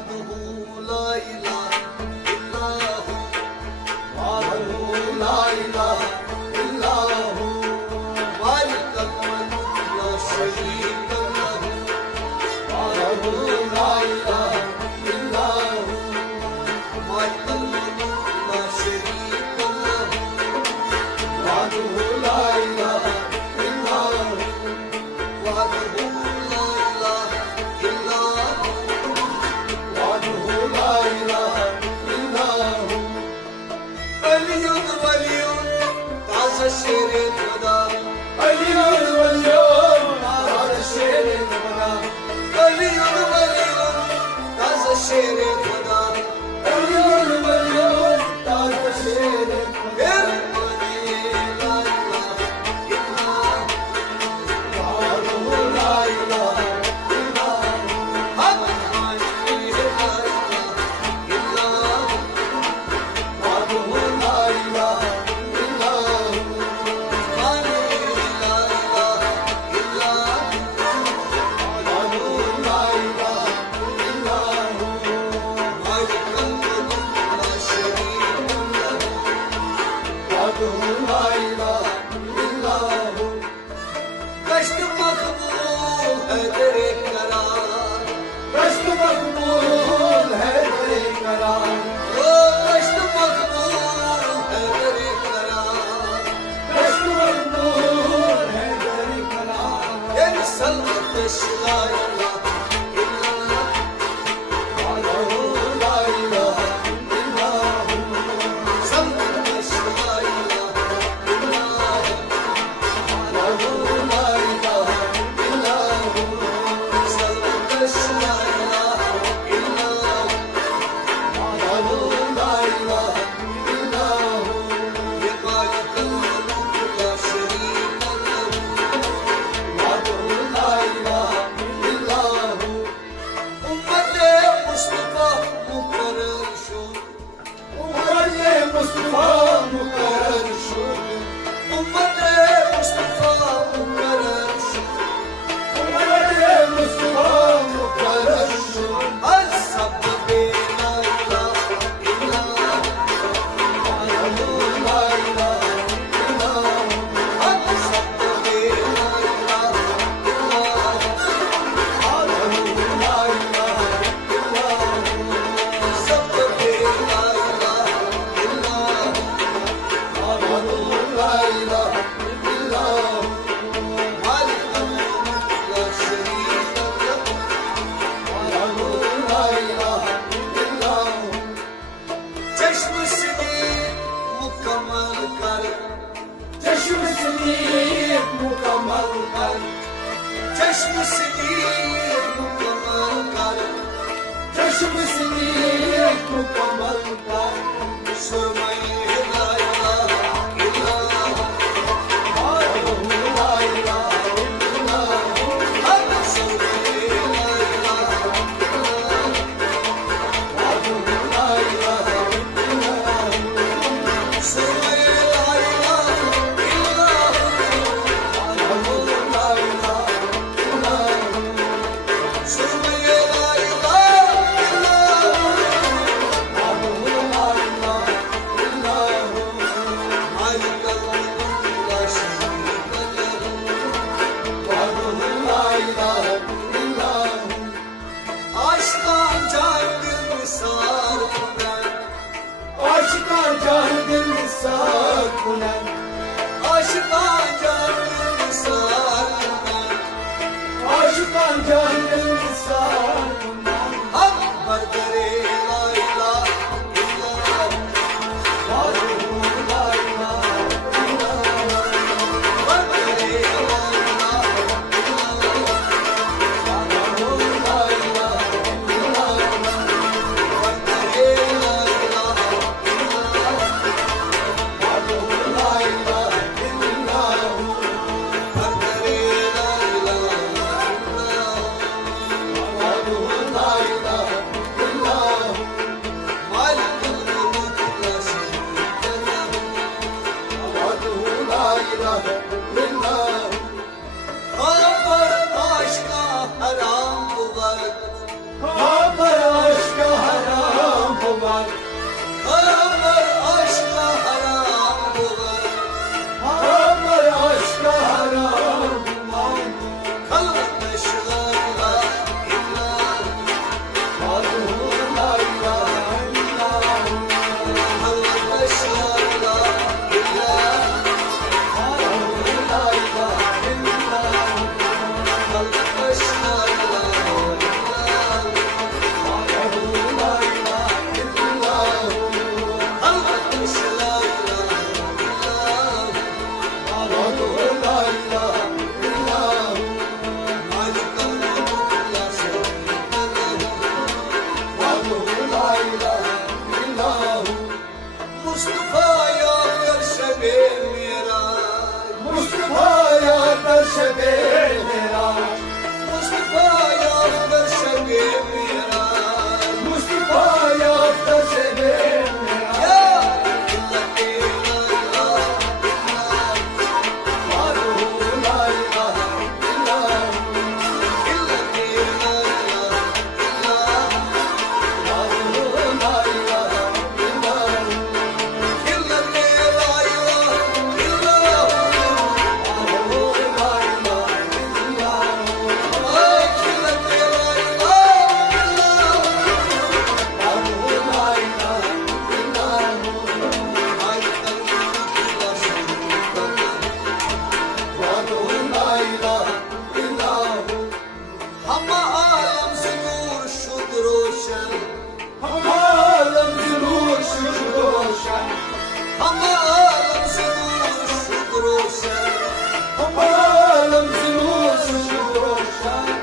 वहदहू ला इलाहा इल्लहू वहदहू ला इलाहा इल्लहू मालिकुल मुल्क ला शरीक लहू वहदहू ला इलाहा इल्लहू मालिकुल मुल्क ला शरीक लहू वहदहू ला इलाहा इल्लहू वहदहू ला इलाहा इल्लहू वहदहू ला इलाहा इल्लहू अलियुन वलियुन ताज़ा शेरे खुदा अलियुन वलियुन ताज़ा शेरे खुदा अलियुन वलियुन ताज़ा शेरे खुदा अलियुन वलियुन ताज़ा शेरे खुदा कष्ट मकबूल है तेरे करार कष्ट मकबूल है तेरे करार ओ कष्ट मकबूल है तेरे करार कष्ट मकबूल है तेरे करार इन सल्लत शिलाया चश्म सदीक मुकम्मल कर चश्म सदीक मुकम्मल कर सुरमई ला इलाहा इल्लल्लाह वहदहू ला इलाहा इल्लल्लाह सुरमई ला इलाहा इल्लल्लाह वहदहू ला इलाहा इल्लल्लाह सुरमई ला इलाहा इल्लल्लाह वहदहू ला इलाहा हराम हम आलम से नूर शुद्ध रोशन, हम आलम से नूर शुद्ध रोशन, हम आलम से नूर शुद्ध रोशन, हम आलम से नूर शुद्ध रोशन।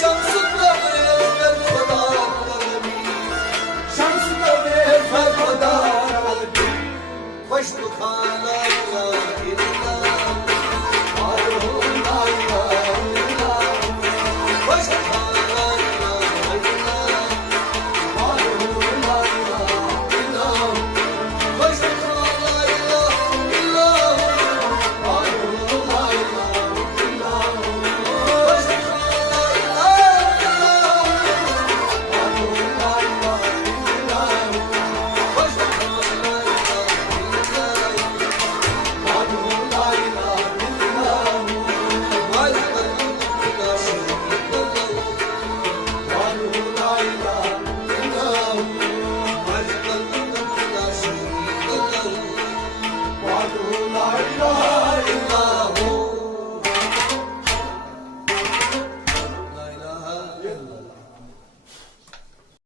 Şams